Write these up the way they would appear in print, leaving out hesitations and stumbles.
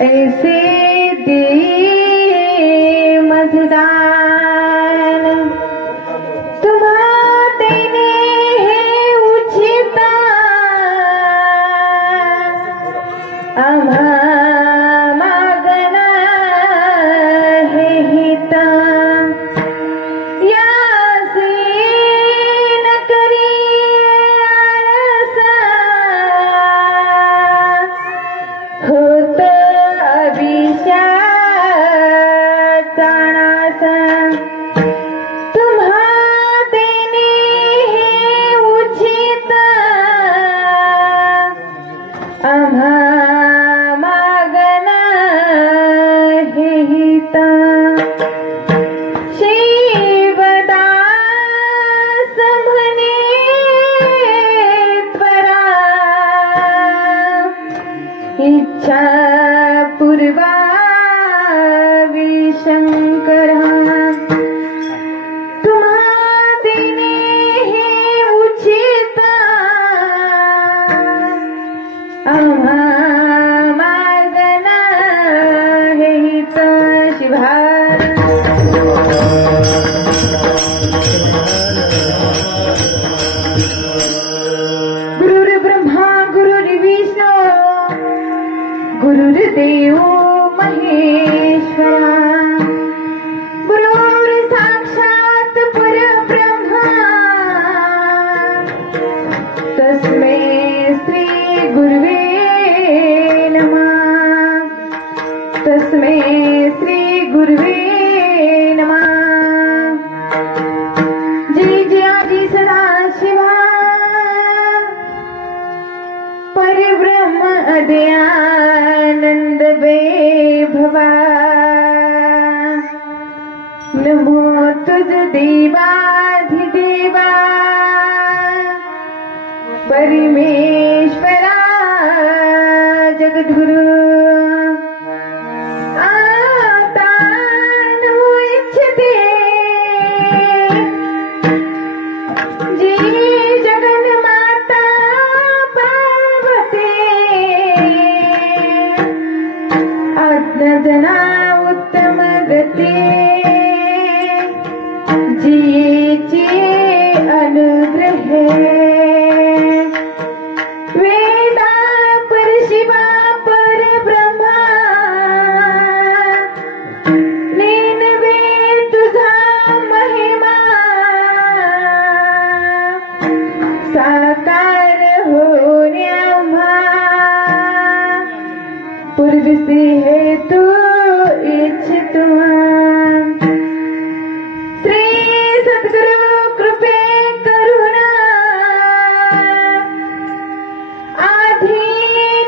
ऐसे दे मतदान तुम्हा देणे हे उचिता आम्हा मागणं हे हिता यासी न करी आळसा होत जाणासा तुम्हा देणे हे उचित आम्हा मागणं हे हित शिवदास म्हणे त्वरा इच्छा पूर्वा शंकरा तुम्हा देणे हे उचित आम्हा मागणं हे हित शिवार गुरुर्ब्रह्मा गुरुर्विष्णू गुरुर्देव महेश्वरा गुरुर् साक्षात् परब्रह्मा तस्मै श्री गुरुवे नमः तस्मै श्री गुरुवे नमः जय जयाजी सदाशिवा परब्रह्म दयानंद वैभवा नमो तुझ देवाधिदेवा परमेश्वरा जगद्गुरु आता नु इच्छते जी जगन्माता पार्वती आत्मजना उत्तम गती जीचे अनुग्रह वेदा परशिवा परब्रह्मा नेनवे तुझा महिमा साकार होण्याम्हा पूर्वीसे हेतू इच्छितो कृपे करुणा आधी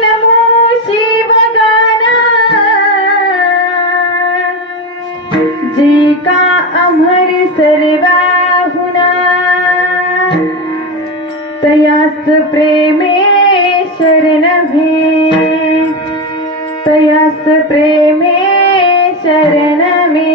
नमो शिवगाना जी का अमर सर्वाहुना तयास प्रेमे शरण में तयास प्रेमे शरण में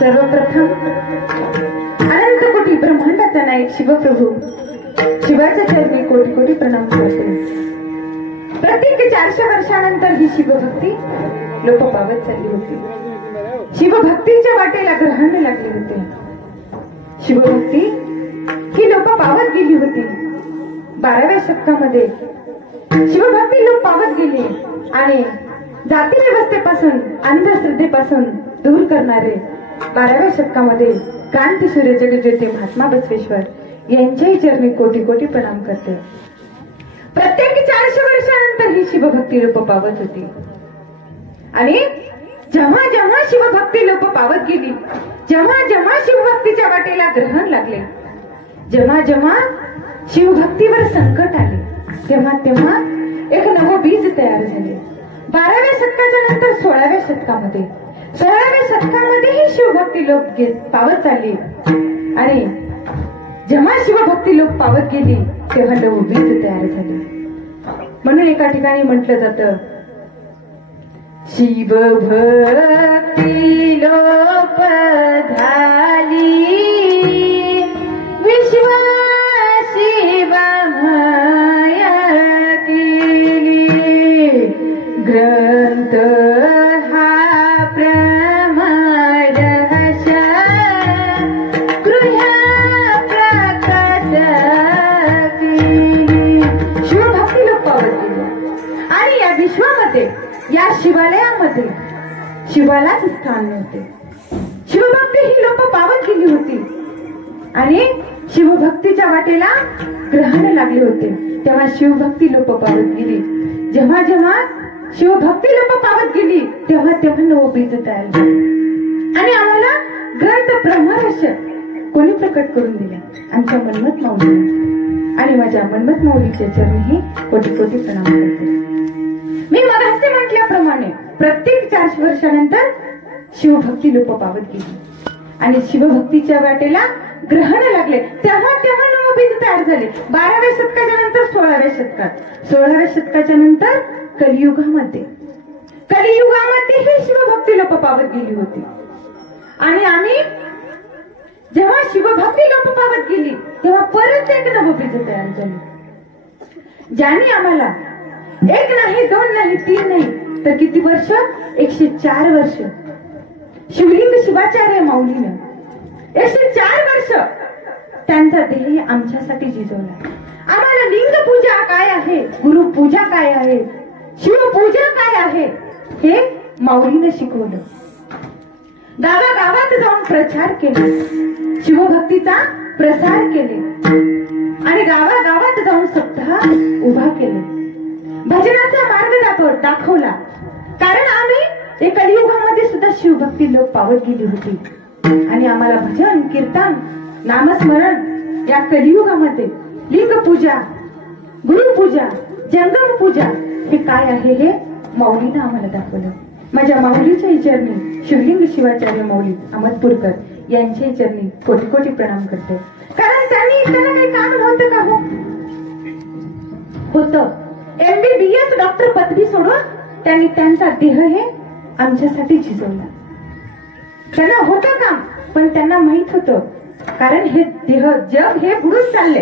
सर्वप्रथम अनंत कोटी ब्रह्मांडाचा नायक शिवप्रभू शिवाच्या चरणी कोटी कोटी प्रणाम करते. प्रत्येक 400 वर्षानंतर ही शिवभक्ती लोप पावत चालली होती. शिवभक्तीच्या वाटेला ग्रहण लागले होते. शिवभक्ती ही लोप पावत गेली होती. 12व्या शतकामध्ये शिवभक्ती लोप पावत गेली आणि जाती व्यवस्थेपासून अंधश्रद्धेपासून दूर करणारे 12व्या शतकामध्ये क्रांतीसूर्य जगज्योती महात्मा बसवेश्वर यांच्याही चरणी कोटी कोटी प्रणाम करते. प्रत्येक 400 वर्षानंतर ही शिवभक्ती लोप पावत होती आणि जेव्हा जेव्हा शिवभक्ती लोप पावत गेली, जेव्हा जेव्हा शिवभक्तीच्या वाटेला ग्रहण लागले, जेव्हा जेव्हा शिवभक्तीवर संकट आले, तेव्हा तेव्हा एक नवं बीज तयार झाले. 12व्या शतकाच्या नंतर 16व्या शतकामध्ये 16व्या शतकामध्येही शिवभक्ती लोप पावत चालली आणि जेव्हा शिवभक्ती लोप पावत गेली तेव्हा नवं बीज तयार झाले. म्हणून एका ठिकाणी म्हटलं जातं, शिवभक्ती लोप झाली विश्व शिवमय केली. ग्रंथ हा प्रमदश गृह प्रकट केली. शिवभक्ती लोप पावत गेली आणि या विश्वामध्ये, या शिवालयामध्ये शिवालाच स्थान नव्हते. शिवभक्ती ही लोप पावत गेली होती आणि शिवभक्तीच्या वाटेला ग्रहण लागले होते. तेव्हा शिवभक्ती लोप पावत गेली. जेव्हा जेव्हा शिवभक्ती लोप पावत गेली तेव्हा तेव्हा नवं बीज तयार झाले आणि आम्हाला ग्रंथ ब्रह्मरहस्य कोणी प्रकट करून दिले? आमच्या मनमत माऊली. आणि माझ्या मनमत माऊलीच्या चरणीही कोटी कोटी प्रणाम करते. मी मगाशी म्हटल्याप्रमाणे प्रत्येक 400 वर्षानंतर शिवभक्ती लोप पावत गेली आणि शिवभक्तीच्या वाटेला ग्रहण लागले. तेव्हा तेव्हा नवं बीज तयार झाले. 12व्या शतकाच्या नंतर 16व्या शतकात, 16व्या शतकाच्या नंतर कलियुगामध्ये ही शिवभक्ती लोप पावत गेली होती आणि आम्ही जेव्हा शिवभक्ती लोप पावत गेली तेव्हा परत एक नवं बीज तयार झाले, ज्याने आम्हाला 1 नाही 2 नाही 3 नाही तर किती वर्ष? 104 वर्ष शिवलिंग शिवाचार्य माऊलीनं 104 वर्ष त्यांचा देह आमच्यासाठी झिजवला. आम्हाला लिंग पूजा काय आहे, गुरुपूजा काय आहे, शिवपूजा काय आहे हे माऊलीनं शिकवलं. गावागावात जाऊन प्रचार केले, शिवभक्तीचा प्रसार केले आणि गावागावात जाऊन सप्ताह उभा केले. भजनाचा मार्ग दाखवला. कारण आम्ही या कलियुगामध्ये सुद्धा शिवभक्ती लोप पावत गेली होती आणि आम्हाला भजन, कीर्तन, नामस्मरण या कलियुगामध्ये लिंगपूजा, गुरुपूजा, जंगम पूजा हे काय आहे हे माऊलीनं आम्हाला दाखवलं. माझ्या माऊलीच्या चरणी शिवलिंग शिवाचार्य माऊली अहमदपूरकर यांच्या चरणी कोटी कोटी प्रणाम करते. कारण त्यांना काही काम नव्हतं का? होतं. MBBS डॉक्टर पदवी सोडून त्यांनी त्यांचा देह हे आमच्यासाठी झिजवला. त्यांना होतं काम, पण त्यांना माहित होतं कारण हे देह जग हे बुडून चालले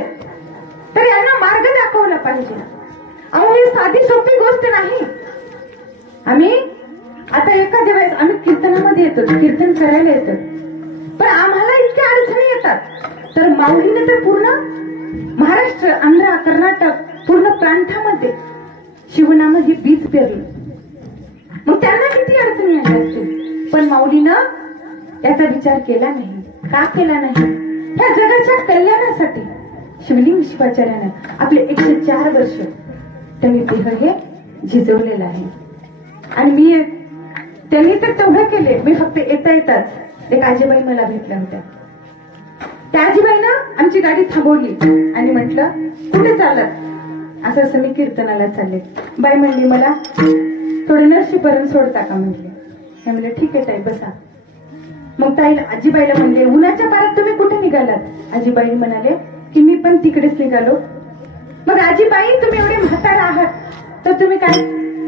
तर यांना मार्ग दाखवला पाहिजे. अहो ही साधी सोपी गोष्ट नाही. आम्ही आता एखाद्या वेळेस आम्ही कीर्तनामध्ये येतो, कीर्तन करायला येतो, पण आम्हाला इतक्या अडचणी येतात तर माऊलीने तर पूर्ण महाराष्ट्र, आंध्र, कर्नाटक पूर्ण प्रांतामध्ये शिवनाम हे बीज पेरलं. मग त्यांना किती अडचणी आल्या असतील, पण माऊलीनं याचा विचार केला नाही. का केला नाही? ह्या जगाच्या कल्याणासाठी शिवलिंग शिवाचार्याने आपले 104 वर्ष त्यांनी देह हे झिजवलेलं आहे. आणि त्यांनी तर तेवढं केले. मी फक्त येताच एक आजीबाई मला भेटल्या होत्या. त्या आजीबाईनं आमची गाडी थांबवली आणि म्हटलं, कुठे चालत? असं मी कीर्तनाला चालले. बाई म्हणली, मला थोडं नरशीपर्यंत सोडता का म्हणले. मी म्हणले ठीक आहे ताई बसा. मग ताईला आजीबाईला म्हणले, उन्हाच्या पारात तुम्ही कुठे निघालात? आजीबाई म्हणाले की मी पण तिकडेच निघालो. मग आजीबाई तुम्ही एवढे म्हातारा आहात तर तुम्ही काय,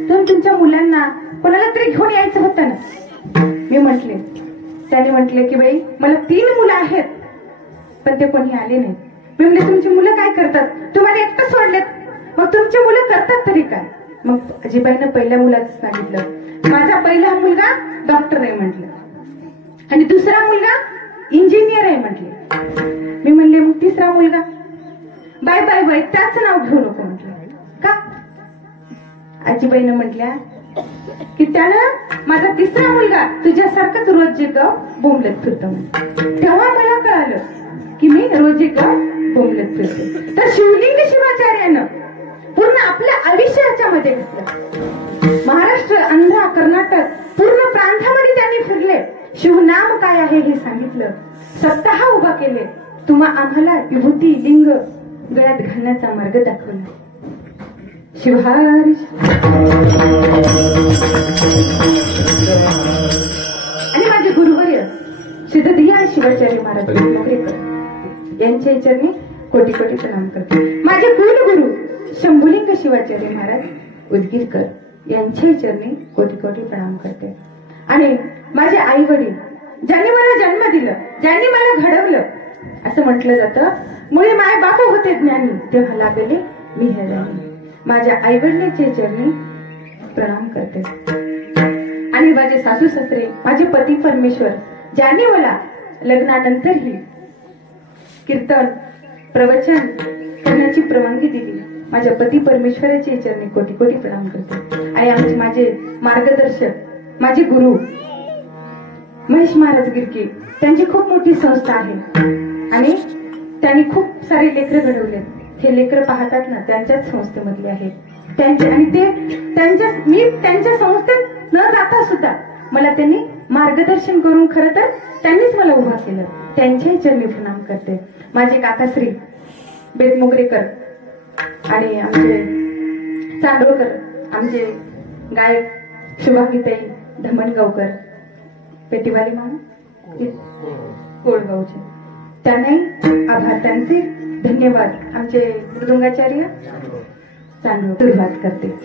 तुम्ही तुमच्या मुलांना कोणाला तरी घेऊन यायचं होतं ना. मी म्हटले त्याने म्हटले की बाई मला 3 मुलं आहेत, पण ते कोणी आले नाही. मी म्हणले तुमची मुलं काय करतात? तुम्हाला एकटं सोडलेत, मग तुमची मुलं करतात तरी काय? मग आजीबाईनं पहिल्या मुलाचं सांगितलं, माझा पहिला मुलगा डॉक्टर आहे म्हटलं, आणि दुसरा मुलगा इंजिनियर आहे म्हटले. मी म्हणले मग तिसरा मुलगा? बाय बाय बाय, त्याचं नाव घेऊ नको म्हटलं. का? आजीबाईनं म्हटल्या की त्यानं माझा तिसरा मुलगा तुझ्यासारखंच रोज एक बोंबलत फिरतो म्हणे. तेव्हा मला कळालं की मी रोज एक बोंबलत फिरते. तर शिवलिंग शिवाचार्यानं पूर्ण आपल्या आयुष्याच्या मध्ये घेतलं. महाराष्ट्र, आंध्र, कर्नाटक पूर्ण प्रांतामध्ये त्यांनी फिरले. शिवनाम काय आहे हे सांगितलं, सप्ताह उभा केले, तुम्हा आम्हाला विभूती लिंग गळ्यात घालण्याचा मार्ग दाखवला. शिवहार. आणि माझे गुरुवर्य सिद्धदिया शिवाचार्य महाराज नगरेकर यांच्या चरणी कोटी कोटी प्रणाम करते. माझे कुलगुरु शंभुलिंग शिवाचार्य महाराज उदगीरकर यांच्या चरणी कोटी कोटी प्रणाम करते. आणि माझे आई वडील ज्यांनी मला जन्म दिलं, ज्यांनी मला घडवलं, असं म्हटलं जातं मुळे माय बाप होते ज्ञानी, तेव्हा लागले मी हे जाणी. माझ्या आई वडिलांच्या चरणी प्रणाम करते. आणि माझे सासू सासरे, माझे पती परमेश्वर, ज्यांनी मला लग्नानंतरही कीर्तन प्रवचन करण्याची परवानगी दिली, माझ्या पती परमेश्वराचे चरणी कोटी कोटी प्रणाम करते. आणि माझे मार्गदर्शक, माझे गुरु महेश महाराज गिरके, त्यांची खूप मोठी संस्था आहे आणि त्यांनी खूप सारे लेकरं घडवले. हे लेकरं पाहतात ना, त्यांच्याच संस्थेमधले आहेत. मी त्यांच्या संस्थेत न जाता सुद्धा मला त्यांनी मार्गदर्शन करून खरं तर त्यांनीच मला उभा केलं. त्यांच्याही चरणी प्रणाम करते. माझे काकाश्री बेटमोगरेकर आणि आमचे चांदोळकर, आमचे गायक शुभांगीताई धमणगावकर, पेटीवाली मामा कोळगावचे, त्यांनाही आभार, त्यांचे धन्यवाद. आमचे मृदुंगाचार्य चांदोळकर सुरुवात करते.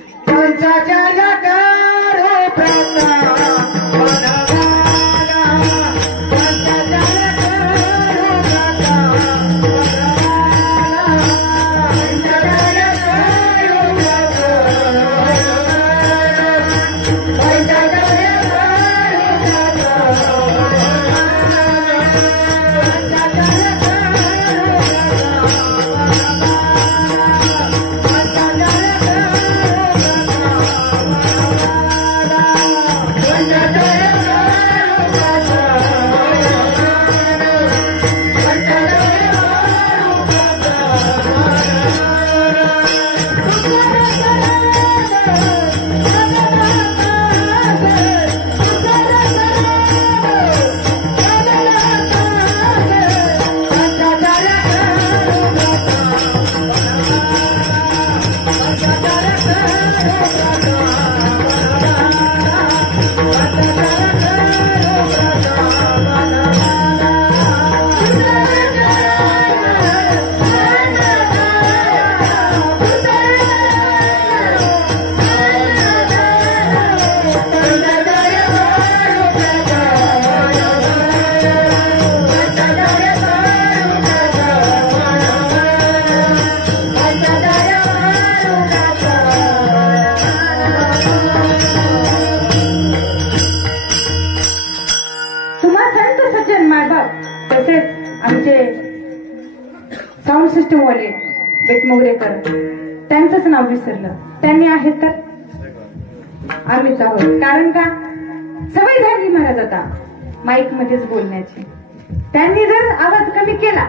साऊंड सिस्टम वाले बेटमोगरेकर, त्यांचंच नाव विसरलं. त्यांनी आहेत तर आम्हीच आहोत. कारण का सवय झाली महाराज आता माईक मध्येच बोलण्याची. त्यांनी जर आवाज कमी केला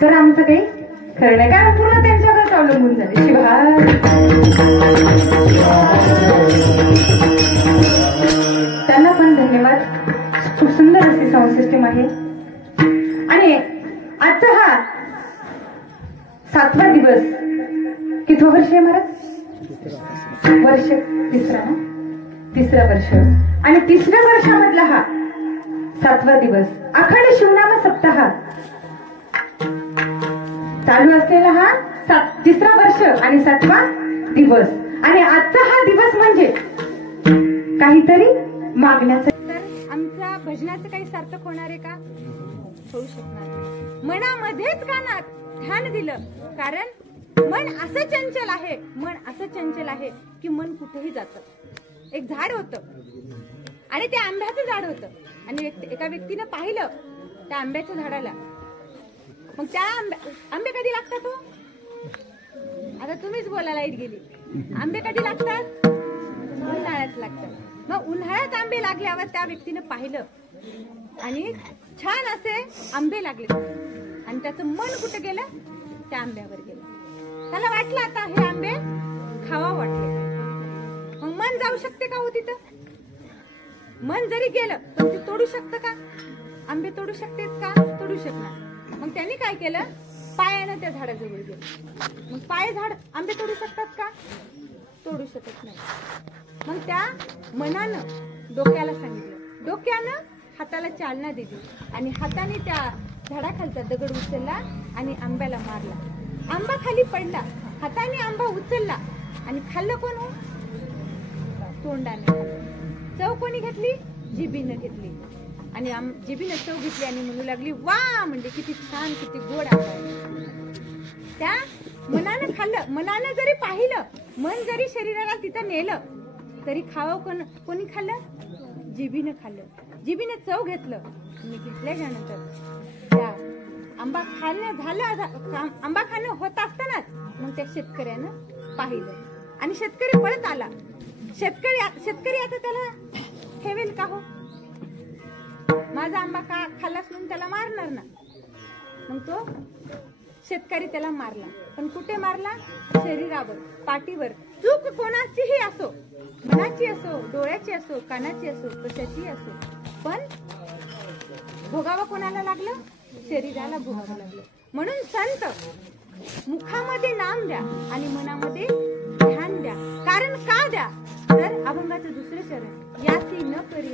तर आमचं काही खरं नाही, कारण पूर्ण त्यांच्यावरच अवलंबून झाले. शिवहार. त्यांना पण धन्यवाद. खूप सुंदर अशी साऊंड सिस्टम आहे. आणि आजचा हा 7वा दिवस, कितवं वर्ष आहे महाराज? वर्ष तिसरा ना, 3रं वर्ष. आणि 3ऱ्या वर्षामधला हा 7वा दिवस, अखंड शिवनाम सप्ताह चालू असलेला हा 3रं वर्ष आणि 7वा दिवस. आणि आजचा हा दिवस म्हणजे काहीतरी मागण्याचा. आमचं माझा भजनाचं काही सार्थक होणार आहे का? होऊ शकणार नाही. मनामध्येच कानात ध्यान दिलं, कारण मन असं चंचल आहे, मन असं चंचल आहे की मन कुठेही जातं. एक झाड होतं आणि ते आंब्याचं झाड होतं आणि एका व्यक्तीनं पाहिलं त्या आंब्याच्या झाडाला. मग त्या आंबे कधी लागतात हो? आता तुम्हीच बोला, लाईट गेली. आंबे कधी लागतात? उन्हाळ्यात लागतात. मग उन्हाळ्यात आंबे लागल्यावर त्या व्यक्तीनं पाहिलं आणि छान असे आंबे लागले आणि त्याचं मन कुठे गेलं? त्या आंब्यावर गेलं. त्याला वाटलं आता हे आंबे खावा वाटले. मग मन जाऊ शकते का हो तिथं? मन जरी गेलं पण ते तोडू शकतं का? आंबे तोडू शकतेत का? तोडू शकणार. मग त्यांनी काय केलं? पायानं त्या झाडाजवळ गेलं. मग पाय झाड आंबे तोडू शकतात का? तोडू शकत नाही. मग त्या मनानं डोक्याला सांगितलं, डोक्यानं हाताला चालना दिली आणि हाताने त्या झाडाखालचा दगड उचलला आणि आंब्याला मारला. आंबा खाली पडला. हाताने आंबा उचलला आणि खाल्लं कोण हो? तोंडाने खाल्लं. चव कोणी घेतली? जिभीनं घेतली. आणि जिभीनं चव घेतली आणि म्हणू लागली, वा, म्हणजे किती छान, किती गोड आंबा. त्या मनानं खाल्लं. मनानं जरी पाहिलं, मन जरी शरीराला तिथं नेलं, तरी खावं कोणी खाल्लं? जिभीनं खाल्लं. जिभीनं चव घेतलं आणि घेतल्याच्यानंतर त्या आंबा खाणं झालं. आंबा खाणं होत असतानाच मग त्या शेतकऱ्यानं पाहिलं आणि शेतकरी पळत आला. शेतकरी आता त्याला ठेवेल का हो? माझा आंबा का खाल्लास म्हणून त्याला मारणार ना. मग तो शेतकरी त्याला मारला. पण कुठे मारला? शरीरावर, पाठीवर. चूक कोणाचीही असो, मनाची असो, डोळ्याची असो, कानाची असो, कशाची असो, पण भोगावं कोणाला लागलं? शरीराला भोगावं लागलं. म्हणून संत मुखामध्ये नाम द्या आणि मनामध्ये ध्यान द्या. कारण का द्या? तर अभंगाचं दुसरं चरण, यासी न करी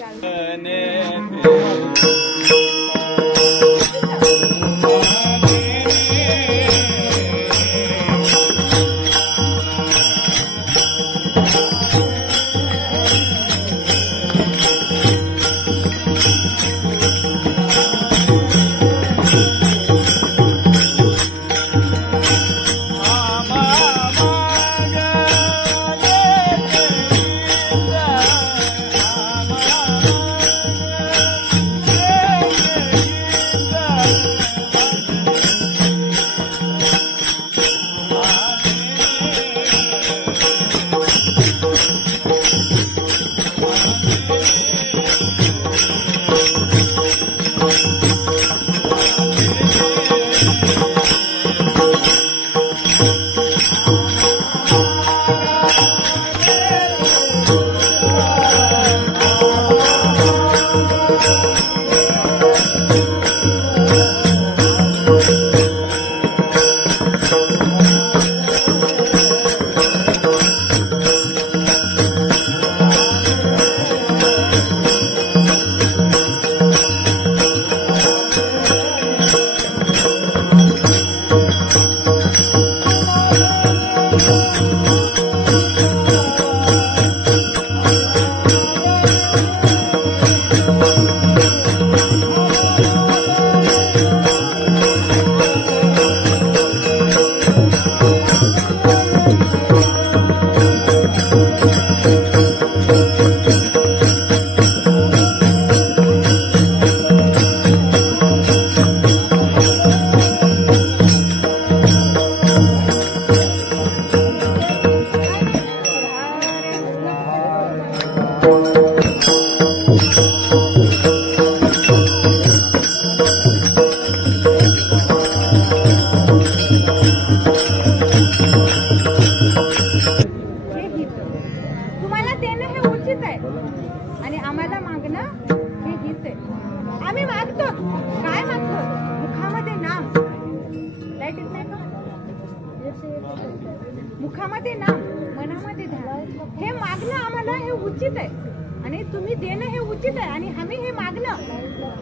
मुखामध्ये नाम, मनामध्ये ध्यान, हे मागणं आम्हाला हे उचित आहे आणि तुम्ही देणं हे उचित आहे आणि आम्ही हे मागणं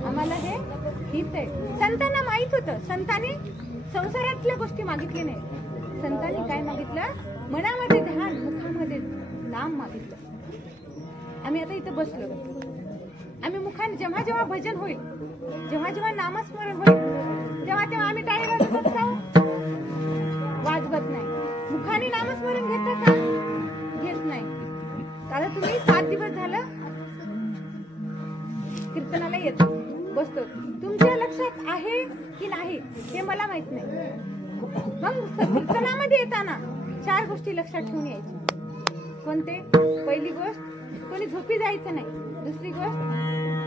आम्हाला हे हित आहे. संतांना माहित होतं, संतांनी संसारातल्या गोष्टी मागितल्या नाही. संतांनी काय मागितलं? मनामध्ये ध्यान, मुखामध्ये नाम मागितलं. आम्ही आता इथं बसलो, आम्ही मुखाने पण जेव्हा जेव्हा भजन होईल, जेव्हा जेव्हा नामस्मरण होईल, तेव्हा तेव्हा आम्ही टाळी वाजवत का? वाजवत नाही. मुखाने नामस्मरण घेता का? घेत नाही. आता तुम्ही 7 दिवस झालं कीर्तनाला येतो, बसतो, तुमच्या लक्षात आहे की नाही हे मला माहित नाही. मग कीर्तनामध्ये येताना 4 गोष्टी लक्षात ठेवून यायची. कोणते? पहिली गोष्ट, कोणी झोपी जायचं नाही. दुसरी गोष्ट,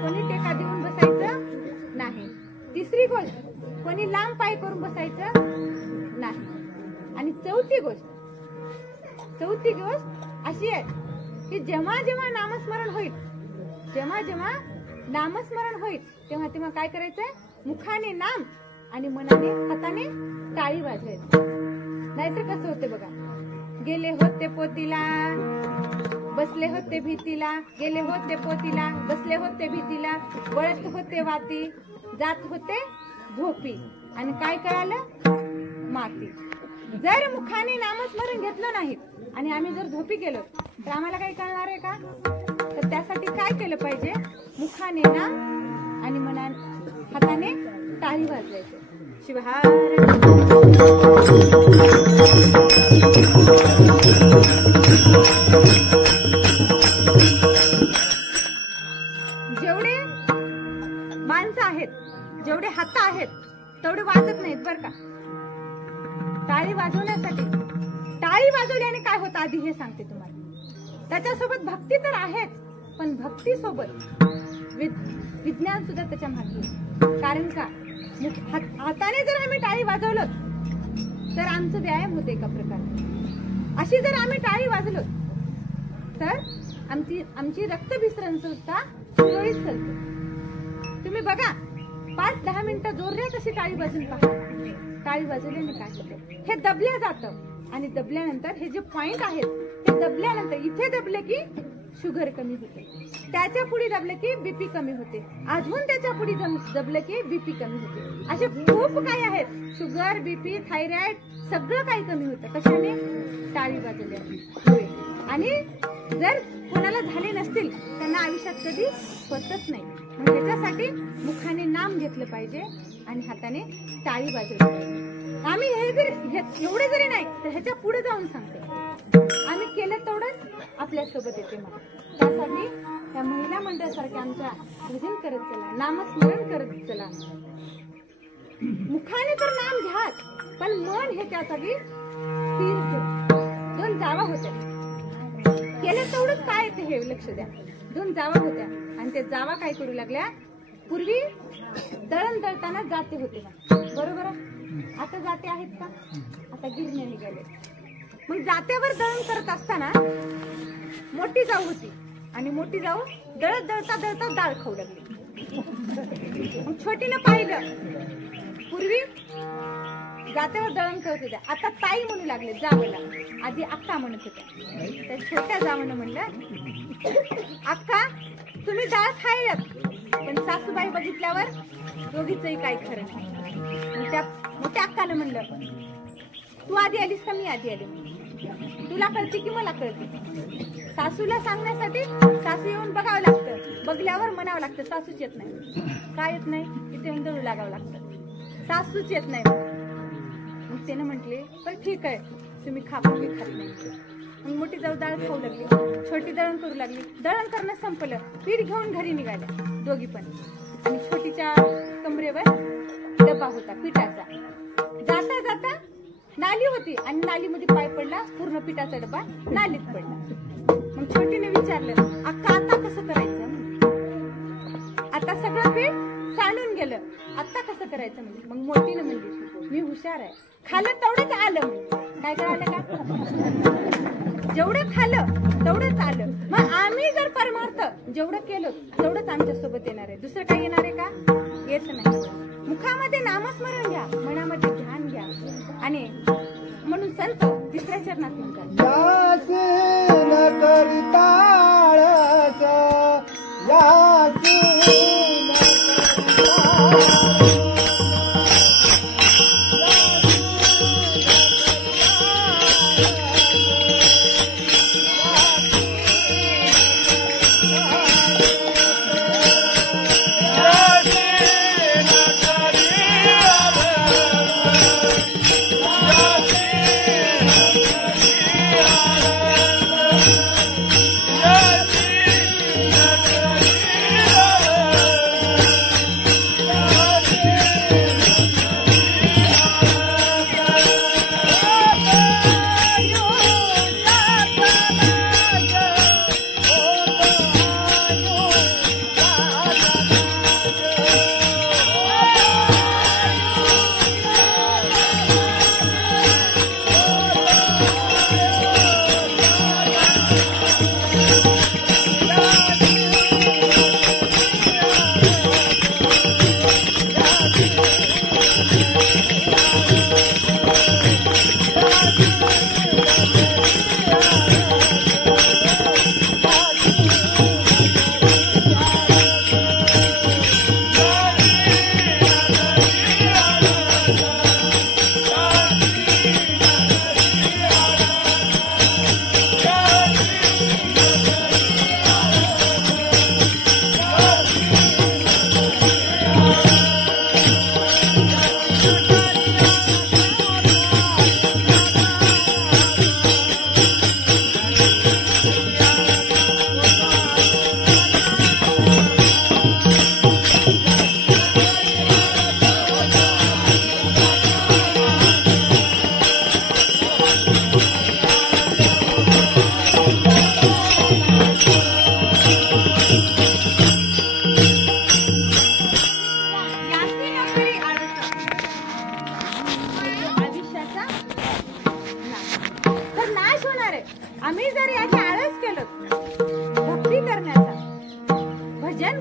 कोणी टेका देऊन बसायचं नाही. तिसरी गोष्ट, कोणी लांब पाय करून बसायचं नाही. आणि चौथी गोष्ट अशी आहे की जेव्हा जेव्हा नामस्मरण होईल, जेव्हा जेव्हा नामस्मरण होईल, तेव्हा तेव्हा काय करायचंय? मुखाने नाम आणि मनाने हाताने टाळी वाजवायची. नाहीतर कसं होते बघा, गेले होते पोतीला, बसले होते भीतीला, गेले होते पोतीला, बसले होते भीतीला, वळत होते वाती, जात होते झोपी, आणि काय कळालं? माती. जर मुखाने नामस्मरण घेतलं नाहीत आणि आम्ही जर झोपी गेलो तर आम्हाला काही कळणार आहे का? तर त्यासाठी काय केलं पाहिजे? मुखाने नाम आणि मनाने हाताने टाळी वाजवायची. शिवहार. जेवढे माणसं आहेत, जेवढे हात आहेत, तेवढे वाजत नाहीत बर का. टाळी वाजवण्यासाठी, टाळी वाजवल्याने काय होतं आधी हे सांगते तुम्हाला. त्याच्यासोबत भक्ती तर आहेच, पण भक्ती सोबत विज्ञान सुद्धा त्याच्या मागे. कारण का, हाताने जर आम्ही टाळी वाजवलो तर आमचं व्यायाम होते एका प्रकारे. अशी जर आम्ही टाळी वाजवलो तर आमची रक्तभिसरण सुद्धा सुरळीत चालते. तुम्ही बघा, 5-10 मिनिटं जोरदार कशी टाळी वाजून पहा. टाळी वाजवल्याने काय होतं? हे दबल्या जातं, आणि दबल्यानंतर हे जे पॉइंट आहेत ते दबल्यानंतर इथे दबले की शुगर कमी होते, त्याच्या पुढे दबले की बीपी कमी होते, अजून त्याच्या पुढे दबले की बीपी कमी होते. असे खूप काही आहेत. शुगर, बीपी, थायरॉइड सगळं काही कमी होतं. कशाने? टाळी वाजवल्याने. आणि जर कोणाला झाले नसतील त्यांना आयुष्यात कधी होतच नाही. मग त्याच्यासाठी मुखाने नाम घेतलं पाहिजे आणि हाताने टाळी वाजवली पाहिजे. आम्ही हे जरी एवढे जरी नाही तर ह्याच्या पुढे जाऊन सांगते, आम्ही केलं तेवढंच आपल्यासोबत येते. मग त्यासाठी त्या महिला मंडळासारख्या आमच्या भजन करत चला, नामस्मरण करत चला. मुखाने तर नाम घ्या, पण मन हे त्यासाठी स्थिर ठेव. 2 जावा होत्या, केलं तेवढंच काय येते हे लक्ष द्या. 2 जावा होत्या आणि ते जावा काय करू लागल्या? पूर्वी दळण दळताना जाते होते ना, बरोबर. आता जाते आहेत का? आता गिरण्या निघाले. मग जात्यावर दळण करत असताना मोठी जाऊ होती, आणि मोठी जाऊ दळत दळता दळता डाळ खाऊ लागली. मग छोटीनं पाहिलं, पूर्वी जात्यावर दळण करत होत्या, आता ताई म्हणू लागले जावला. आधी अक्का म्हणत होत्या. त्या छोट्या जावनं म्हणलं, अक्का तुम्ही डाळ खायलात, पण सासूबाई बघितल्यावर दोघीचंही काही खरं नाही. त्या मोठ्या अक्कानं म्हणलं, तू आधी आलीस का मी आधी आली? तुला कळते की मला कळते? सासूला सांगण्यासाठी सासू येऊन बघावं लागतं, बघल्यावर म्हणावं लागतं सासूच येत नाही. काय येत नाही? तिथे येऊन दळू लागावं लागतं, सासूच येत नाही. मग त्यानं म्हटले, पण ठीक आहे तुम्ही खा, पण मी खात नाही. मग मोठी जाऊ डाळ खाऊ लागली, छोटी दळण करू लागली. दळण करणं संपलं, पीठ घेऊन घरी निघाल्या दोघी पण. आणि छोटीच्या कमरेवर डबा होता पिठाचा. जाता जाता नाली होती आणि नालीमध्ये पाय पडला, पूर्ण पिठाचा डबा नालीत पडला. मग छोटीने विचारलं, अक्का आता कसं करायचं? आता सगळं पीठ सांडून गेलं, आता कसं करायचं? म्हणजे मग मोठीने म्हणली, मी हुशार आहे, खाल्लं तेवढंच आलं. काय कळालं का? जेवढं खाल्लं तेवढंच आलं. मग आम्ही जर परमार्थ जेवढं केलं तेवढंच आमच्या सोबत येणार आहे, दुसरं काही येणार आहे का? येत नाही. मुखामध्ये नामस्मरण घ्या, मनामध्ये ध्यान घ्या. आणि म्हणून संत 3ऱ्या चरणात म्हणतात,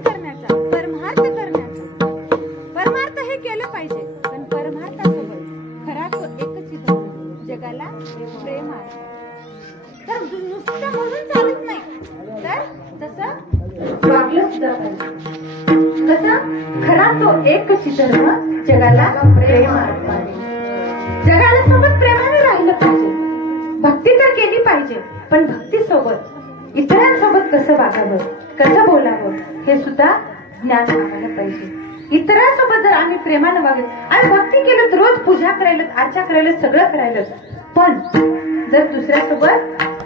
करण्याचा, परमार्थ करण्याचा. परमार्थ हे केलं पाहिजे, पण परमार्थासोबत खरा तो एकच धर्म, जगाला प्रेम आहे. तर नुसतं म्हणून चालत नाही, तर तसं वागलं सुद्धा पाहिजे. कसं खरा तो एकच धर्म, जगाला प्रेम आहे. जगाला सोबत प्रेमाने राहिलं पाहिजे. भक्ती तर केली पाहिजे, पण भक्ती सोबत इतरांसोबत कसं वागावं, कसं बोलावं हे सुद्धा ज्ञान आम्हाला पाहिजे. इतरांसोबत जर आम्ही प्रेमानं वागलो आणि भक्ती केलं, रोज पूजा करायला, आरचा करायला, सगळं करायला, पण जर दुसऱ्यासोबत,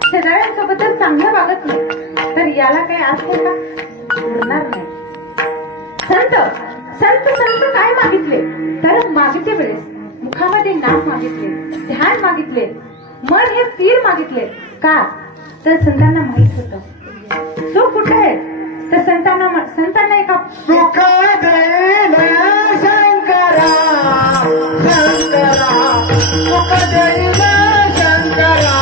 शेजाऱ्यांसोबत जर चांगलं वागत नाही, तर याला काही अर्थ आहे का? उरणार नाही. संत संत संत काय मागितले? तर मागितले वेळेस मुखामध्ये नाम मागितले, ध्यान मागितले, मन हे स्थिर मागितले. का? तर संतांना माहित होतं सुख कुठे आहे. तर संतांना एका सुख देईल शंकरा, शंकरा सुख देईल शंकरा,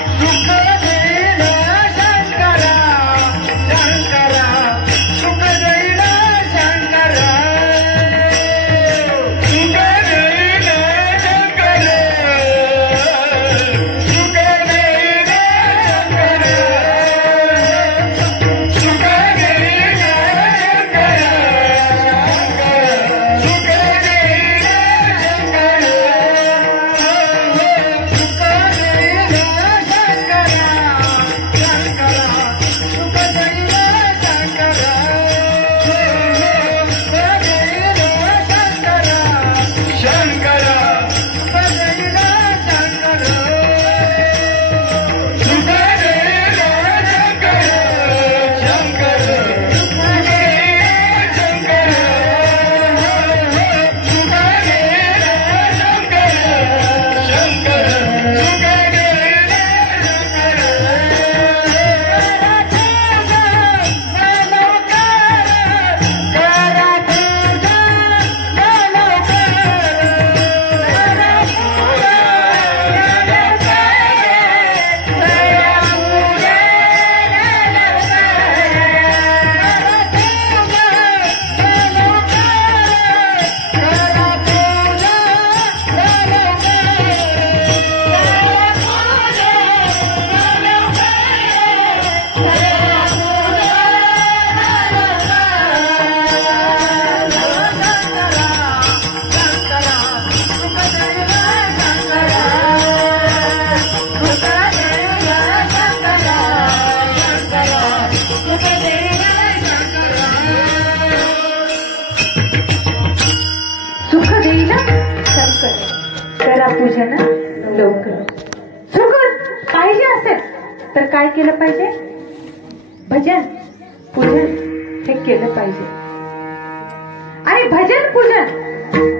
सुख देईल शंकरा, शंकरा सुख देईल शंकरा, सुख देईल शंकरा, सुख देईल शंकरा, सुख देईल करा पूजन लवकर. सुख पाहिजे असेल तर काय केलं पाहिजे? भजन पूजन हे केलं पाहिजे. आणि भजन पूजन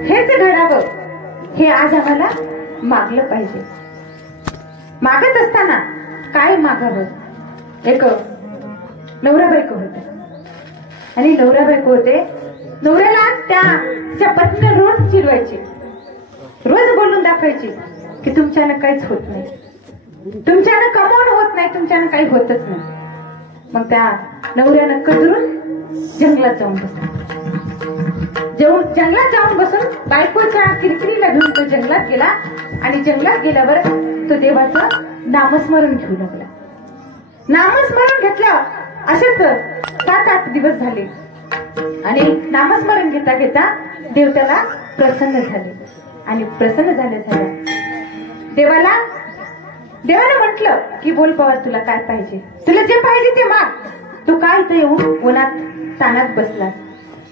हेच घडावं हे आज आम्हाला मागलं पाहिजे. मागत असताना काय मागावं? एक नवरा बायको होते आणि नवरा बायको होते. नवऱ्याला त्या पत्नीने रोज चिडवायची, रोज बोलून दाखवायची की तुमच्यानं काहीच होत नाही, तुमच्यानं कमवून होत नाही, तुमच्यानं काही होतच नाही. मग त्या नवऱ्यानं कचरून जंगलात जाऊन बसला. जंगलात जाऊन बसून बायकोच्या किरकिरीला घेऊन तो जंगलात गेला आणि जंगलात गेल्यावर तो देवाचं नामस्मरण घेऊ लागला. नामस्मरण घेतलं. असेच 7-8 दिवस झाले आणि नामस्मरण घेता घेता देव त्याला प्रसन्न झाले. आणि प्रसन्न झाल्या देवाने म्हटलं की बोल पवार, तुला काय पाहिजे? तुला जे पाहिजे ते माग. तू काय इथं येऊन उन्हात तानात बसलास?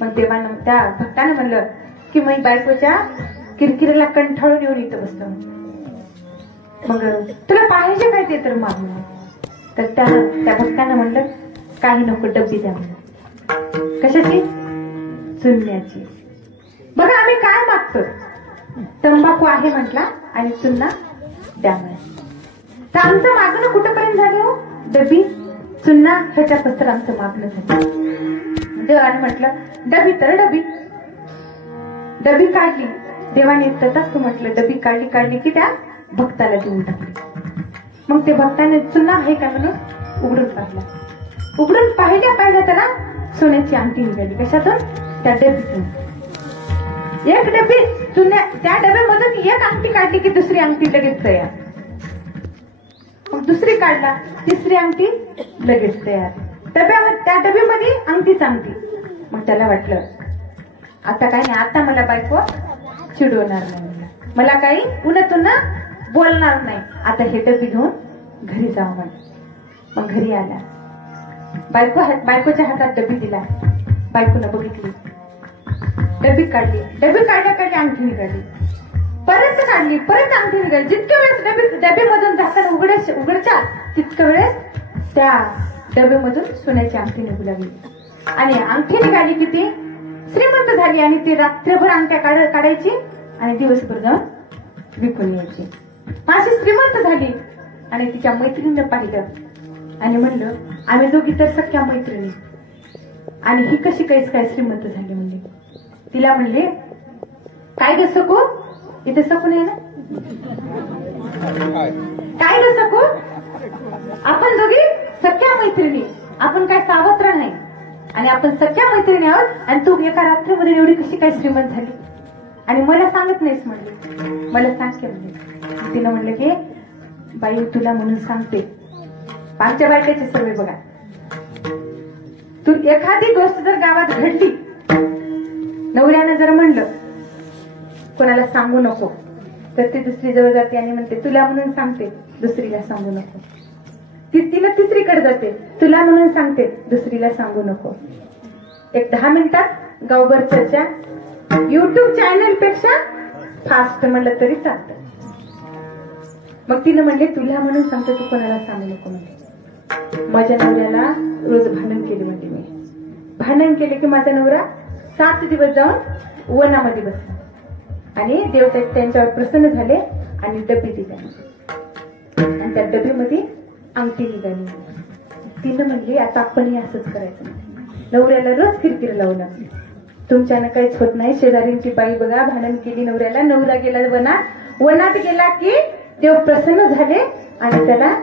मग देवानं त्या भक्तानं म्हणलं की मी बायकोच्या किरकिरीला कंठाळून येऊन इथं बसलो. मग तुला पाहिजे काय ते तर माग. तर त्या भक्तानं म्हणलं काही नको, डब्बी द्या. कशाची? चुन्याची. बघा आम्ही काय मागतो? तंबाखू आहे म्हटला आणि चुन्ना द्या म्हणे. तर आमचं मागणं कुठपर्यंत झालं हो? डबी चुन्ना ह्याच्या पस्तर आमचं मागणं झालं. देवाने म्हटलं डबी तर डबी काढली. देवाने तसंच म्हटलं डबी काढली की त्या भक्ताला देऊन टाकली. मग ते भक्ताने चुन्ना आहे का म्हणून उघडून पाहिला. उघडून पाहिल्या त्याला सोन्याची अंगठी निघाली. कशातून? त्या डबीतून. एक डबी त्या डब्यामधून एक अंगठी काढली की दुसरी अंगठी लगेच तयार. मग दुसरी काढला, तिसरी अंगठी लगेच तयार. त्या डबीमध्ये अंगठीच अंगठी. मग त्याला वाटलं आता काय नाही, आता मला बायको चिडवणार नाही, मला काही उन्हातून बोलणार नाही. आता हे डबी घेऊन घरी जाऊ म्हणलं. मग घरी आला, बायकोच्या हातात डबी दिला. बायकोनं बघितली, डबी काढली. डबी काढल्या अंगठी निघाली. परत काढली, परत अंगठी निघाली. जितक्या वेळेस डबेमधून झाकण उघडच्या तितक्या वेळेस त्या डबेमधून सोन्याची अंगठी निघू लागली. आणि अंगठी निघाली की ती श्रीमंत झाली. आणि ती रात्रभर अंगठ्या काढायची आणि दिवसभर जाऊन विकून यायची. अशी श्रीमंत झाली. आणि तिच्या मैत्रिणीनं पाहिलं आणि म्हणलं आम्ही दोघी तर सख्या मैत्रिणी, आणि ही कशी काय श्रीमंत झाली म्हणली. तिला म्हणले काय ग सकू, इथे सकू नाही ना, काय ग सकू, आपण दोघी सख्या मैत्रिणी, आपण काय सावत्र नाही, आणि आपण सख्या मैत्रिणी आहोत, आणि तू एका रात्रीमध्ये एवढी कशी काय श्रीमंत झाली आणि मला सांगत नाहीस म्हणली. मला सांग की म्हणले. तिनं म्हणलं की बाई तुला म्हणून सांगते, पाचच्या बायकाचे सर्वे बघा, तू एखादी गोष्ट जर गावात घडली, नवऱ्यानं जर म्हणलं कोणाला सांगू नको, तर ती दुसरी जवळ जाते आणि म्हणते तुला म्हणून सांगते, दुसरीला सांगू नको. तिला तिसरीकडे जाते, तुला म्हणून सांगते, दुसरीला सांगू नको. एक 10 मिनिटात गावभर चर्चा युट्यूब चॅनल पेक्षा फास्ट म्हणलं तरी चालतं. मग तिनं म्हणले तुला म्हणून सांगते, तू कोणाला सांगू नको म्हणते. माझ्या नवऱ्याला रोज भांडण केले म्हणते मी. भांडण केले की माझा नवरा 7 दिवस जाऊन वनामध्ये बसला आणि देव त्यांच्यावर प्रसन्न झाले आणि डबी दिला. आणि त्या डबीमध्ये अंगठी निघाली. तिनं म्हणली आता आपणही असंच करायचं. नवऱ्याला रोज किरकिर लावलं, तुमच्यानं काहीच होत नाही. शेजारींची बाई बघा भांडण केली नवऱ्याला, नवरा गेला वनात गेला की देव प्रसन्न झाले आणि त्याला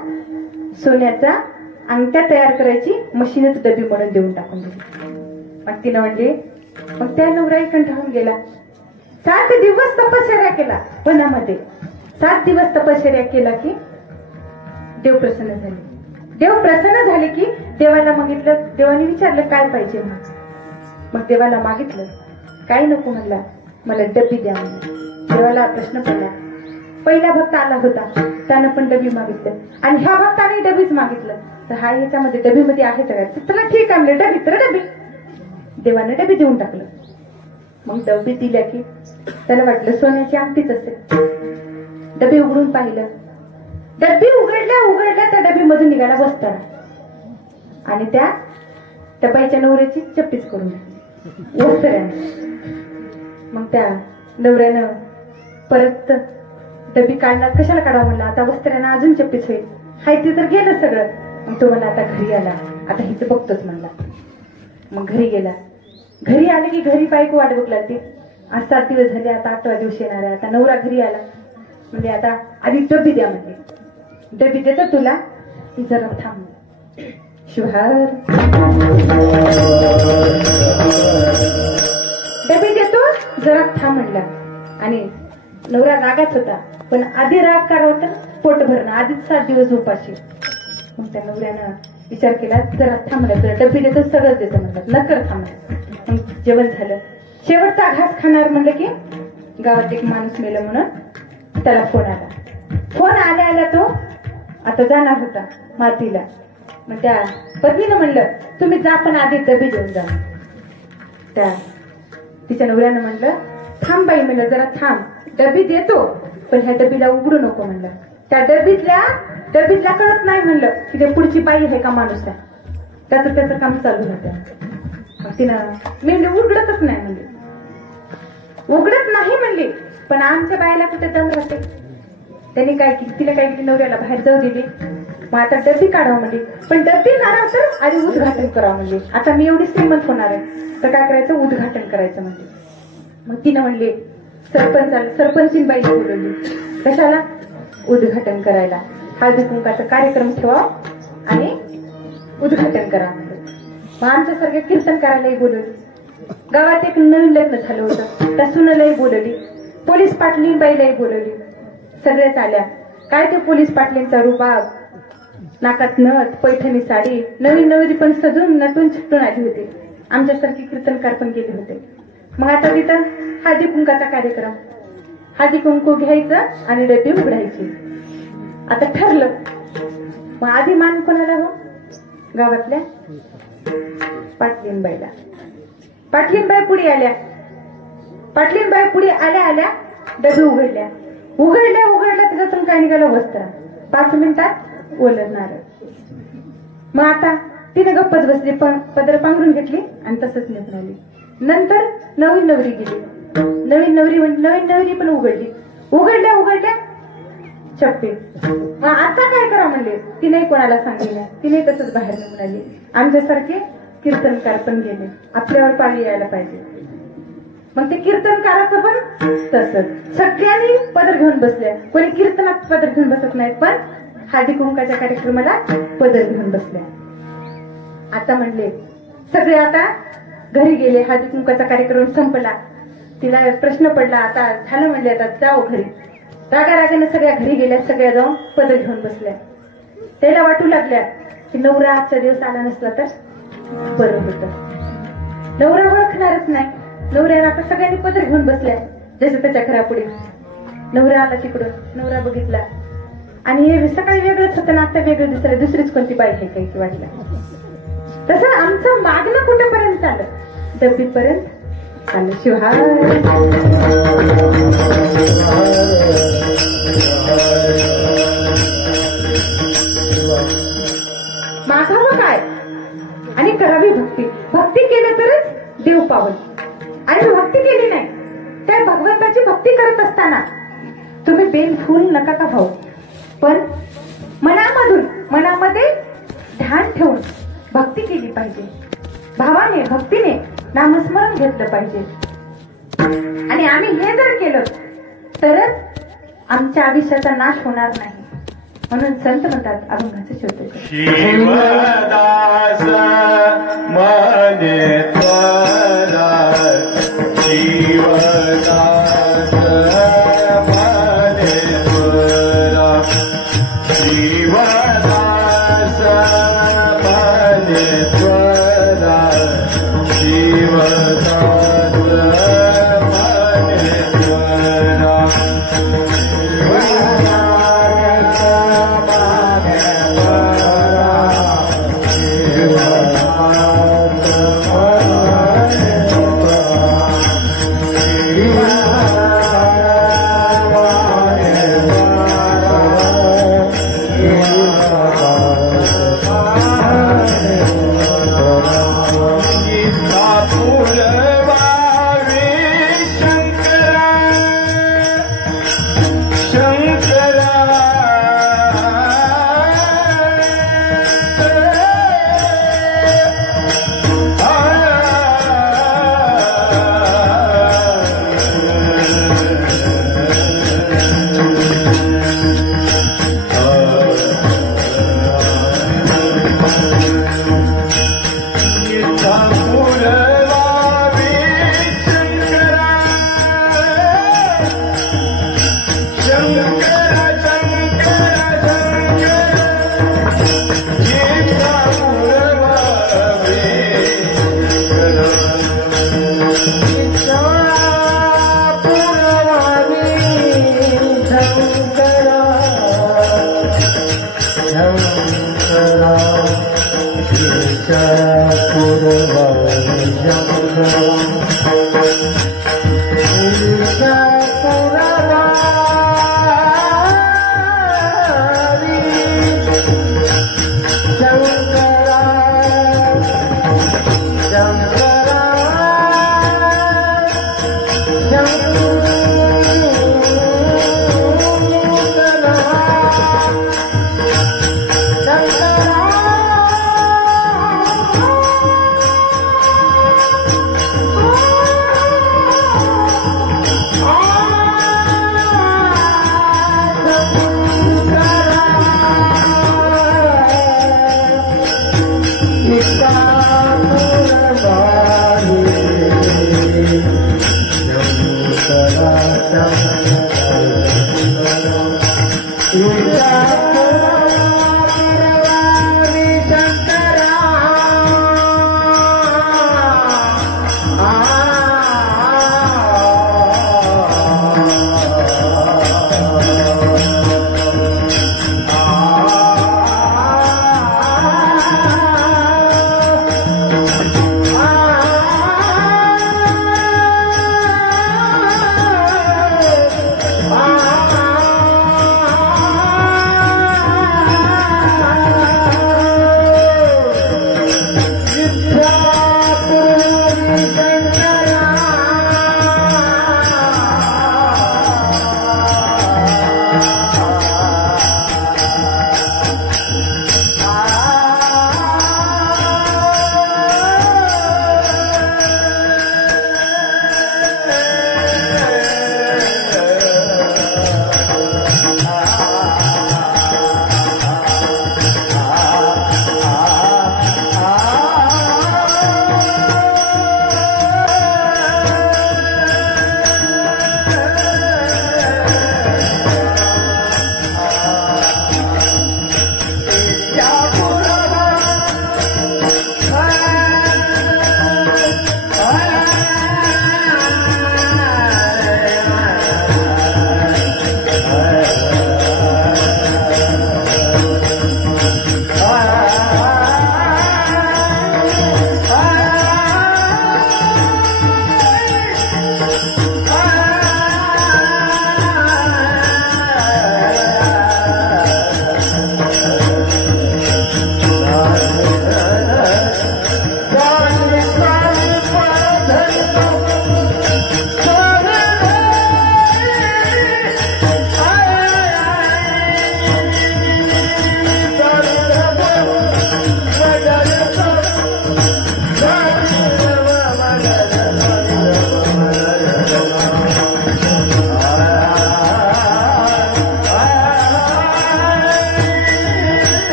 सोन्याचा अंगठ्या तयार करायची मशीनच डबी म्हणून देऊन टाकून दिली. मग तिनं म्हणले, मग त्या नवराही कंटाळून गेला. 7 दिवस तपश्चर्या केला वनामध्ये. 7 दिवस तपश्चर्या केला की देव प्रसन्न झाले. देव प्रसन्न झाले की देवाला मागितलं. देवाने विचारलं काय पाहिजे मग देवाला मागितलं. काय नको म्हणला, मला डबी द्या म्हणला. देवाला प्रश्न पडला. पहिला भक्त आला होता, त्यानं पण डबी मागितलं, आणि ह्या भक्ताने डबीच मागितलं. तर हा ह्याच्यामध्ये डबीमध्ये आहे तर तुला ठीक आहे म्हणलं, डबी तर डबी. देवानं डबी देऊन टाकलं. मग डबी दिल्या की त्याला वाटलं सोन्याची अंगठीच असेल. डबी उघडून पाहिलं. डबी उघडल्या त्या डबीमधून निघाला वस्तारा, आणि त्या बाईच्या नवऱ्याची चप्पीच करून वस्त्र्याने. मग त्या नवऱ्यानं परत डबी काढणार, कशाला काढावं म्हणलं, आता वस्त्र्यानं अजून चप्पीच होईल, हाय ते तर गेलं सगळं. मग तो म्हणला आता घरी आला, आता हिचं बघतोच म्हणला. मग घरी गेला. घरी आले की घरी बायको वाट बघ लागते. आज 7 दिवस झाले, आता 8वा दिवस येणार आहे. आता नवरा घरी आला म्हणजे आता आधी डबी द्या म्हणजे. डबी देतो तुला, जरा थांब. शुभार डबी देतो, जरा थांब म्हणला. आणि नवरा रागात होता, पण आधी राग काढवता पोट भरणं, आधीच 7 दिवस उपाशी. मग त्या नवऱ्यानं विचार केला, जरा थांबला, तुला डबी देतो, सगळं देतो म्हणतात, नकर थांबला. मग जेवण झालं. शेवटचा घास खाणार म्हणलं की गावात एक माणूस मेलं म्हणून त्याला फोन आला. फोन आल्या तो आता जाणार होता मातीला. मग त्या पत्नीनं म्हणलं तुम्ही जा, पण आधी डबी देऊन जा. त्या तिच्या नवऱ्यानं म्हणलं थांब बाई, म्हणलं जरा थांब, डबी देतो, पण ह्या डबीला उघडू नको म्हणलं. त्या डबीतला कळत नाही म्हणलं की ते पुढची बाई आहे का माणूस आहे, त्याचं काम चालू होतं. मग तिनं मी म्हणले उघडतच नाही म्हणले, उघडत नाही म्हणले, पण आमच्या बायला कुठे दम राहते. त्यांनी काय केली, तिला काय केली, नवऱ्याला बाहेर जाऊ दिली. मग आता डबी काढावं म्हणली, पण डबी काढावं तर आधी उद्घाटन करावं म्हणले. आता मी एवढी श्रीमंत होणार आहे तर काय करायचं, उद्घाटन करायचं म्हणले. मग तिनं म्हणले सरपंचीन बाईला बोलवली. कशाला, उद्घाटन करायला. हळदी कुंकाचा कार्यक्रम ठेवा आणि उद्घाटन करा म्हणलं. मग आमच्यासारख्या कीर्तनकारालाही बोलवली. गावात एक नवीन लग्न झालं होतं, त्या सुनालाही बोलवली. पोलीस पाटलीबाईलाही बोलवली. सगळ्याच आल्या. काय ते पोलीस पाटलींचा रुबाब, नाकात नथ, पैठणी साडी, नवीन नवरी पण सजून नटून छिटून आली होती. आमच्यासारखे कीर्तनकार पण गेले होते. मग आता तिथं हळदी कुंकाचा कार्यक्रम. हळदी कुंकू घ्यायचं आणि डबी उघडायची. आता ठरलं. मग आधी मान कोणाला हो? गावातल्या पाटलीनबाईला. पाटलीनबाई पुढे आल्या. पाटलीनबाई पुढे आल्या डबी उघडल्या. उघडल्या त्याच्यातून काय निघालं? वस्त्र. 5 मिनिटात ओलरणार. मग आता तिने गप्पच बसली, पण पदर पांघरून घेतली आणि तसंच निघून आली. नंतर नवीन नवरी गेली. नवीन नवरी पण उघडल्या चप्पे. मग आता काय करा म्हणले. तिने कोणाला सांगितलं. तिने तसंच बाहेर निघून आली. आमच्यासारखे कीर्तनकार पण गेले. आपल्यावर पाळी यायला पाहिजे. मग ते कीर्तनकाराचं पण तसंच. सगळ्यांनी पदर घेऊन बसल्या. कोणी कीर्तनात पदर घेऊन बसत नाहीत, पण हळदी कुंकाच्या कार्यक्रमाला पदर घेऊन बसल्या. आता म्हणले सगळे आता घरी गेले. हळदी कुंकाचा कार्यक्रम संपला. तिला प्रश्न पडला, आता झालं म्हणले, आता जाओ घरी. रागाने सगळ्या घरी गेल्या. सगळ्या जाऊन पदर घेऊन बसल्या. त्याला वाटू लागल्या की नवरा आजच्या दिवस आला नसला तर बरं होतं. नवरा ओळखणारच नाही. नवऱ्याला आता सगळ्यांनी पदर घेऊन बसल्या जसं त्याच्या घरापुढे. नवरा आला तिकडून. नवरा बघितला आणि हे सकाळी वेगळंच होतं ना, आता वेगळं दिसलं. दुसरीच कोणती बाई आहे काही वाटलं. तसं आमचं मागणं कुठेपर्यंत आलं? डब्बीपर्यंत आलं. शिवाय मागावं काय आणि करावी भक्ती. भक्ती केली तरच देव पावल. आणि भक्ती केली नाही त्या भगवंताची भक्ती करत असताना तुम्ही बेल फूल नका का भाऊ, पण मनामध्ये ध्यान ठेवून भक्ती केली पाहिजे. भावाने भक्तीने नामस्मरण घेतलं पाहिजे. आणि आम्ही हे जर केलं तरच आमच्या आयुष्याचा नाश होणार नाही. म्हणून संत म्हणतात अभंगाचं शोध. शिवदास मने त्वरा, शिवदास मने त्वरा, शिवदास मने त्वरा, शिवदास मने त्वरा.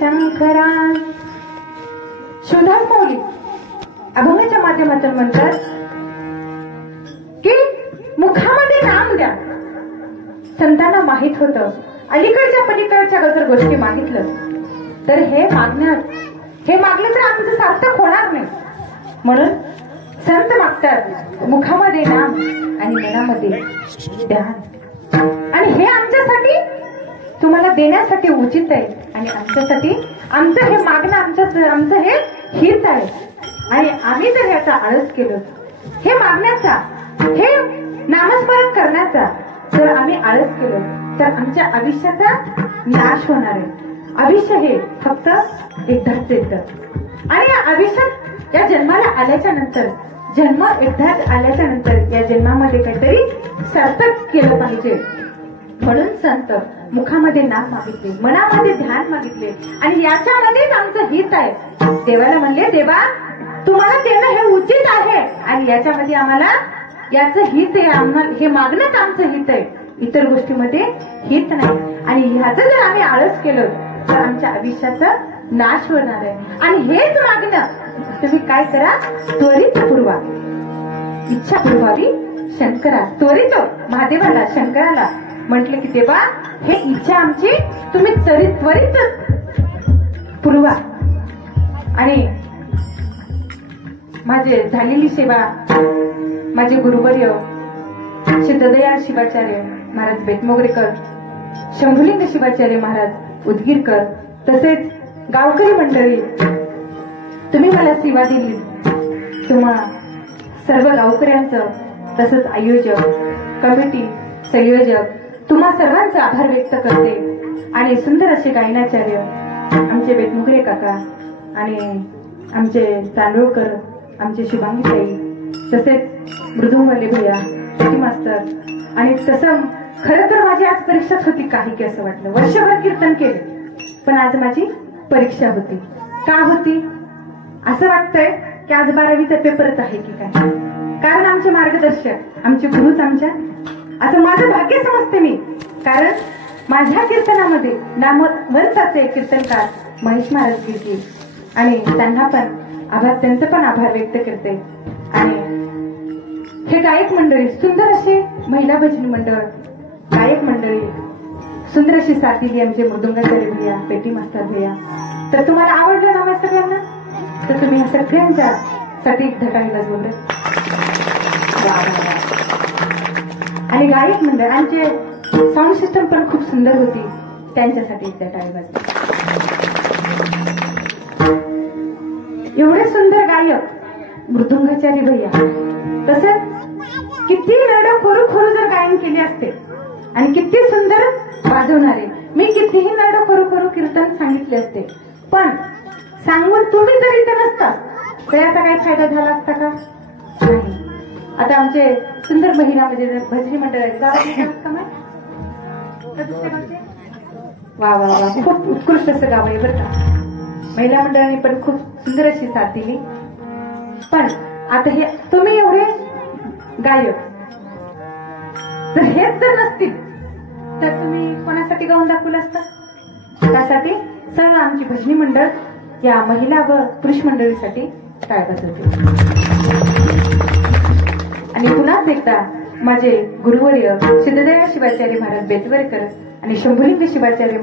शंकरा. शोधात मौली अभंगाच्या माध्यमातून म्हणतात की मुखामध्ये नाम द्या. संतांना माहित होतं अलीकडच्या पलीकडच्या जर गोष्टी मागितलं तर हे मागलं तर आमचं सार्थक होणार नाही. म्हणून संत मागतात मुखामध्ये नाम आणि मनामध्ये ध्यान. आणि हे आमच्यासाठी तुम्हाला देण्यासाठी उचित आहे आणि आमच्यासाठी आमचं हे मागणं आमचं हे हित आहे. आणि आम्ही जर याचा आळस केलं हे मागण्याचा हे नामस्मरण करण्याचा जर आम्ही आळस केलं तर आमच्या आयुष्याचा नाश होणार आहे. आयुष्य हे फक्त एकदाच येतं आणि या आयुष्यात या जन्माला आल्याच्या नंतर जन्म एकदाच आल्याच्या नंतर या जन्मामध्ये काहीतरी सार्थक केलं पाहिजे. म्हणून संत मुखामध्ये नाम मागितले, मनामध्ये ध्यान मागितले आणि याच्यामध्येच आमचं हित आहे. देवाला म्हणले देवा तुम्हाला देणं हे उचित आहे आणि याच्यामध्ये आम्हाला याचं हित आहे. आम्हाला हे मागणंच आमचं हित आहे, इतर गोष्टीमध्ये हित नाही. आणि ह्याचं जर आम्ही आळस केलं तर आमच्या आयुष्याचा नाश होणार आहे. आणि हेच मागणं तुम्ही काय करा, त्वरित पुरवा. इच्छा पुरवावी शंकरा. त्वरित महादेवाला शंकराला म्हटलं की देवा हे इच्छा आमची तुम्ही त्वरित पुरवा. आणि माझे झालेली सेवा माझे गुरुवर्य सिद्धदयाळ शिवाचार्य महाराज बेटमोगरेकर, शंभुलिंग शिवाचार्य महाराज उदगीरकर, तसेच गावकरी मंडळी तुम्ही मला सेवा दिली तुम्हा सर्व गावकऱ्यांचं तसंच आयोजक कमिटी संयोजक तुम्हा सर्वांचे आभार व्यक्त करते आणि सुंदर असे गायनाचार्य आमचे बेतमुगरे काका आणि आमचे तांदूळकर आमचे शुभांगी ताई तसेच मृदुंगवाले भैया पेटी मास्तर आणि तसं खरं तर माझी आज परीक्षाच होती काही की असं वाटलं वर्षभर कीर्तन केले पण आज माझी परीक्षा होती का होती असं वाटतंय की आज 12वीचा पेपरच आहे की काय कारण आमचे मार्गदर्शक आमचे गुरुच आमच्या असं माझं भाग्य समजते मी कारण माझ्या कीर्तनामध्ये नामवंताचे कीर्तनकार महेश महाराज गिरगी आणि त्यांना पण त्यांचं पण आभार व्यक्त करते आणि हे गायक मंडळी सुंदर असे महिला भजनी मंडळ गायक मंडळी सुंदर अशी साथ दिली आमचे मृदुंगाचार्य भैया पेटी मास्तर भैया तर तुम्हाला आवडलं ना माझ्या सगळ्यांना तर तुम्ही ह्या सगळ्यांच्या साठी धटाईला बोलले आणि गायक मंडळ आमचे साऊंड सिस्टम पण खूप सुंदर होती त्यांच्यासाठी धटाई वाजली एवढे सुंदर गायक मृदुंगाचार्य भैया तसंच किती नरडं खोरू खोरू जर गायन केले असते आणि किती सुंदर वाजवणारे मी कितीही नरडं खोरू खोरू कीर्तन सांगितले असते पण सांगून तुम्ही जर इथे नसता तर याचा काही फायदा झाला असता का नाही आता आमचे सुंदर महिला म्हणजे भजनी मंडळ वा वा वा खूप उत्कृष्ट असं गाव आहे बरं का महिला मंडळाने पण खूप सुंदर अशी साथ दिली पण आता हे तुम्ही एवढे गायक जर हेच जर नसतील तर तुम्ही कोणासाठी गाऊन दाखवलं असतं त्यासाठी सर्व आमची भजनी मंडळ या महिला व पुरुष मंडळीसाठी टाळत होते आणि पुन्हाच एकदा माझे गुरुवर्य सिद्धदेव शिवाचार्य महाराज बेतवरकर आणि शंभुलिंग शिवाचार्य